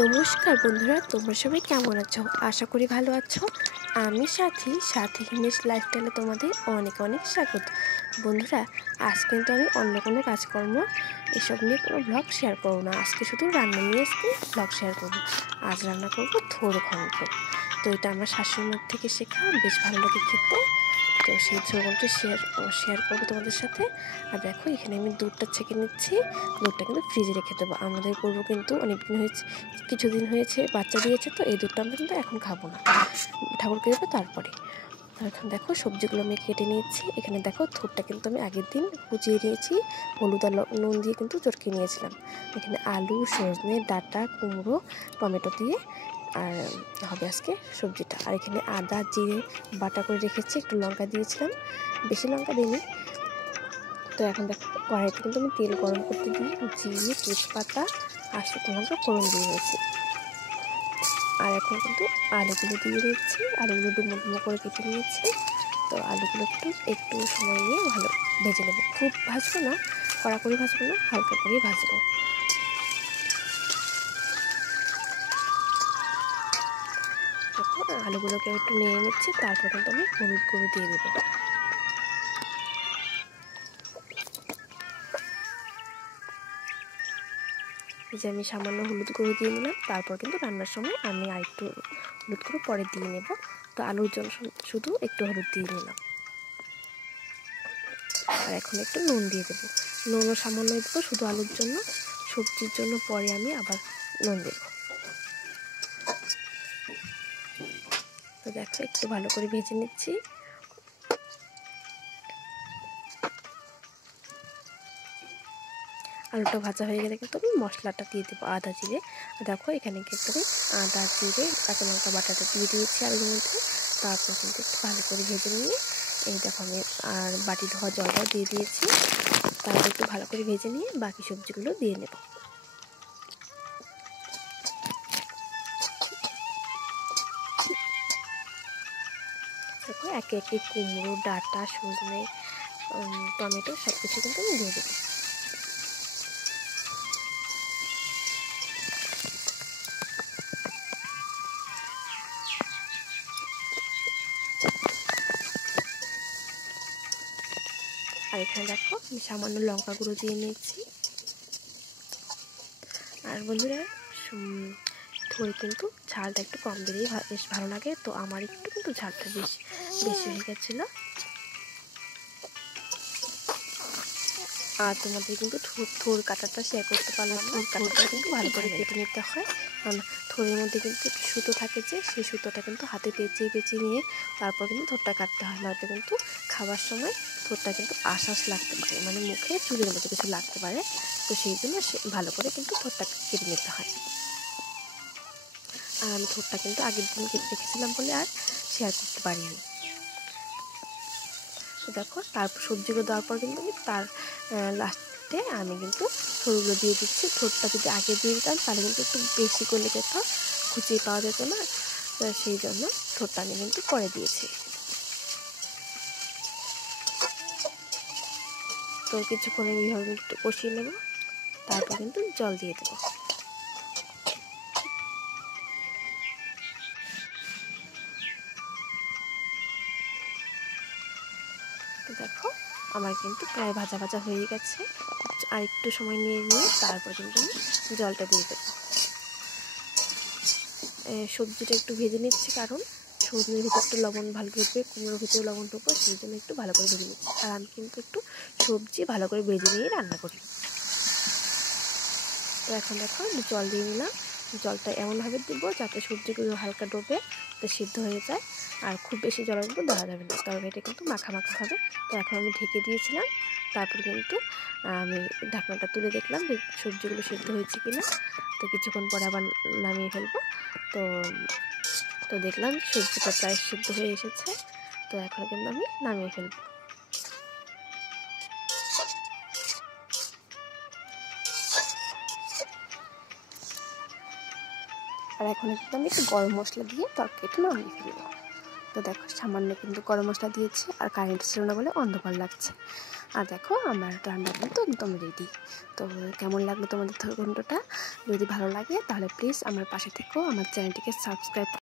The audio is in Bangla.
নমস্কার বন্ধুরা, তোমরা সবাই কেমন আছো? আশা করি ভালো আছো। আমি সাথী হিমেশ লাইফস্টাইলে তোমাদের অনেক অনেক স্বাগত। বন্ধুরা, আজ কিন্তু আমি অন্য কোনো কাজকর্ম এসব নিয়ে কোনো ব্লগ শেয়ার করবো না। আজকে শুধু রান্না নিয়ে ব্লগ শেয়ার করবো। আজ রান্না করবো থোড় ঘন্ট। তো এটা আমার শাশুড়ির মুখ থেকে শেখা, বেশ ভালো লাগে খেতে। তো সেই থোড় ঘন্ট শেয়ার করবো তোমাদের সাথে। আর দেখো, এখানে আমি দুধটা ছেঁকে নিচ্ছি। দুধটা কিন্তু ফ্রিজে রেখে দেবো। আমাদের গরু কিন্তু অনেকদিন হয়েছে, কিছুদিন হয়েছে বাচ্চা দিয়েছে, তো এই দুধটা আমরা কিন্তু এখন খাবো না, ঠাকুরকে দেবো তারপরে। এখন দেখো, সবজিগুলো আমি কেটে নিয়েছি। এখানে দেখো, থোড়টা কিন্তু আমি আগের দিন কুচিয়ে নিয়েছি, হলুদ আর নুন দিয়ে কিন্তু চটকে নিয়েছিলাম। এখানে আলু, সজনে ডাঁটা, কুমড়ো, টমেটো দিয়ে আর হবে আজকে সবজিটা। আর এখানে আদা জিরে বাটা করে রেখেছি, একটু লঙ্কা দিয়েছিলাম, বেশি লঙ্কা দিইনি। তো এখন দেখো, কড়াইতে কিন্তু আমি তেল গরম করতে দিয়ে জিরে, তেজপাতা আর শুকনো লঙ্কা ফোড়ন দিয়ে নিয়েছি। আর এখন কিন্তু আলুগুলো দিয়ে দিচ্ছি। আলুগুলো ডুমো ডুমো করে কেটে নিয়েছি। তো আলুগুলো একটু সময় নিয়ে ভালো ভেজে নেবো। খুব ভাজবো না, কড়া করে ভাজবো না, হালকা করেই ভাজবো। দেখো, আলুগুলোকে একটু নেড়ে নিচ্ছি। তারপর কিন্তু আমি হলুদ গুঁড়ো দিয়ে দেবো। যে আমি সামান্য হলুদ গুঁড়ো দিয়ে নিলাম। তারপর কিন্তু রান্নার সময় আমি আরেকটু হলুদ গুঁড়ো পরে দিয়ে নেব। তো আলুর জন্য শুধু একটু হলুদ দিয়ে নিলাম। আর এখন একটু নুন দিয়ে দেবো। নুনও সামান্য দেবো, শুধু আলুর জন্য। সবজির জন্য পরে আমি আবার নুন দেব। তো দেখো, একটু ভালো করে ভেজে নিচ্ছি। আলুটা ভাজা হয়ে গেলে কিন্তু আমি মশলাটা দিয়ে দেবো, আদা জিরে। দেখো, এখানে কিন্তু আমি আদা জিরে কাঁচা লঙ্কা বাটাটা দিয়ে দিয়েছি আলুর মধ্যে। তারপর কিন্তু একটু ভালো করে ভেজে নিয়ে এই দেখো, আমি আর বাটি ধোয়া জলটাও দিয়ে দিয়েছি। তারপর একটু ভালো করে ভেজে নিয়ে বাকি সবজিগুলো দিয়ে নেব। দেখো, একে একে কুমড়ো, ডাঁটা, সজনে, টমেটো সব কিছু কিন্তু আমি দিয়ে দেবো। আর এখানে দেখো, আমি সামান্য লঙ্কা গুঁড়ো দিয়ে নিয়েছি। আর বন্ধুরা, থোড়ে কিন্তু ঝালটা একটু কম দিলেই বেশ ভালো লাগে। তো আমার একটু কিন্তু ঝালটা বেশি হয়ে গেছিলো। আর তোমাদের কিন্তু থোড় কাটাটা শেয়ার করতে পারলাম না। থোড়টা কিন্তু ভালো করে কেটে নিতে হয়, কারণ থোড়ের মধ্যে কিন্তু সুতো থাকে, যে সেই সুতোটা কিন্তু হাতে পেঁচিয়ে নিয়ে তারপর কিন্তু থোড়টা কাটতে হয়। নয়তো কিন্তু খাবার সময় থোড়টা কিন্তু আশাস লাগতে পারে, মানে মুখে চুলের মতো কিছু লাগতে পারে। তো সেই জন্য ভালো করে কিন্তু থোড়টা কেটে নিতে হয়। আর আমি থোড়টা কিন্তু আগের দিন কেটে রেখেছিলাম বলে আর শেয়ার করতে পারিনি। দেখো, তারপর সবজিগুলো দেওয়ার পর কিন্তু আমি তার লাস্টে আমি কিন্তু থোড়গুলো দিয়ে দিচ্ছি। থোড়টা যদি আগে দিয়ে দিতাম তাহলে কিন্তু একটু বেশি করলে যেত, কুচিয়ে পাওয়া যেত না। সেই জন্য থোড়টা আমি কিন্তু পরে দিয়েছি। তো কিছুক্ষণ এইভাবে একটু কষিয়ে নেব। তারপর কিন্তু জল দিয়ে দেবো। দেখো, আমার কিন্তু প্রায় ভাজা ভাজা হয়ে গেছে। আর একটু সময় নিয়ে তারপর কিন্তু আমি জলটা দিয়ে দেবো। সবজিটা একটু ভেজে নিচ্ছি, কারণ সবজির ভিতরে একটু লবণ ভালো ঢুকবে, কুমড়োর ভিতরে লবণ ঢুকবে, সেই জন্য একটু ভালো করে ভেজে নিচ্ছি। আর আমি কিন্তু একটু সবজি ভালো করে ভেজে নিয়েই রান্না করি। তো এখন দেখো, জল দিয়ে নিলাম। জলটা এমনভাবে দেবো যাতে সবজিগুলো হালকা ডোবে, তো সিদ্ধ হয়ে যায়। আর খুব বেশি জল কিন্তু দেওয়া যাবে না, তবে এটা কিন্তু মাখা মাখা হবে। তো এখন আমি ঢেকে দিয়েছিলাম। তারপর কিন্তু আমি ঢাকনাটা তুলে দেখলাম যে সবজিগুলো সিদ্ধ হয়েছে কিনা। তো কিছুক্ষণ পরে আবার নামিয়ে ফেলবো। তো দেখলাম সবজিটা প্রায় সিদ্ধ হয়ে এসেছে। তো এখন কিন্তু আমি নামিয়ে ফেলবো। আর এখন কিন্তু আমি একটু গরম মশলা দিয়ে তরকারিটা নামিয়ে ফেলবো। তো দেখো সামান্য কিন্তু গরম মশলা দিয়েছি, আর কারেন্ট ছিল না বলে অন্ধকার লাগছে। আর দেখো আমার রান্না কিন্তু একদম রেডি। তো কেমন লাগলো তোমাদের ঘন্টটা? যদি ভালো লাগে তাহলে প্লিজ আমার পাশে থেকো, আমার চ্যানেলটিকে সাবস্ক্রাইব